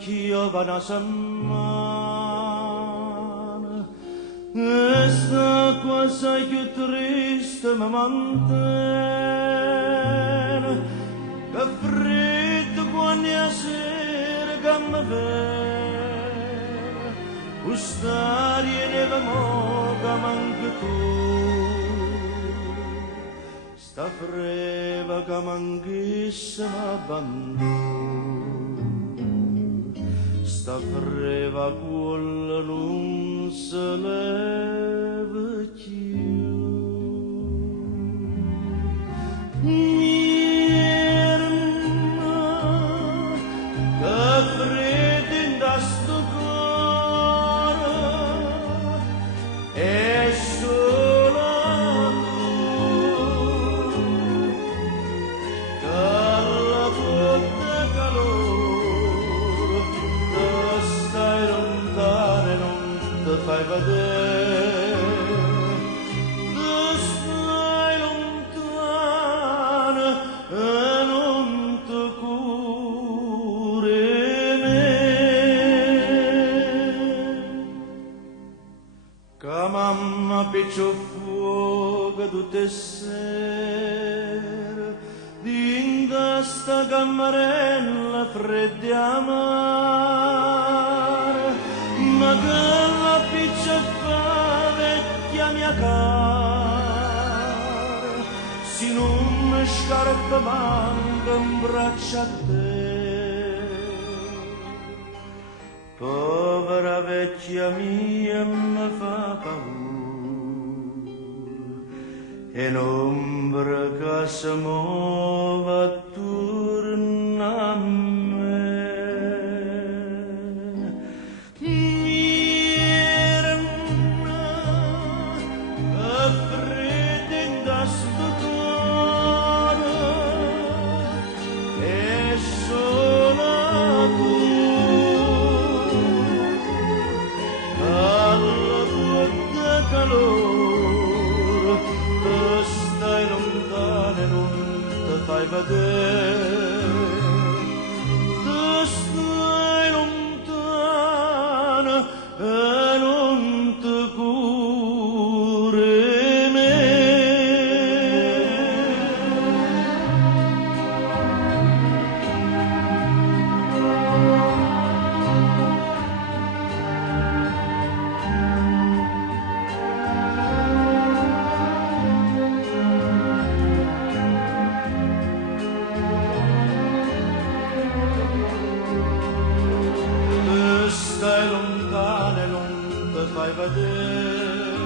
giovane settimana, questa cosa più triste mi mantiene, che freddo quando è sera che mi viene, quest'aria neve moga manca tu, sta freva che manchisse m'abbandono, sta freva quella non se leva più. Mirna, che freddo in sto cuore, è solo tu, che la botte calore, te stai lontana e non ti fai vedere, te stai lontana e non ti curi me. Che mamma piccio fuoco tutte sere, dinda sta camarella fredda e amara, ma che la piccia fa vecchia mia cara, si non mi scarpa manca in braccia a te. Povera vecchia mia mi fa paura, e l'ombra che si muove attorno a me. Mirna, che freddo in sto cuore, è solo tu, alla tua calore, te stai lontana e non ti fai vedere, te stai lontana e non ti curi me. Stai lontana e non ti fai vedere,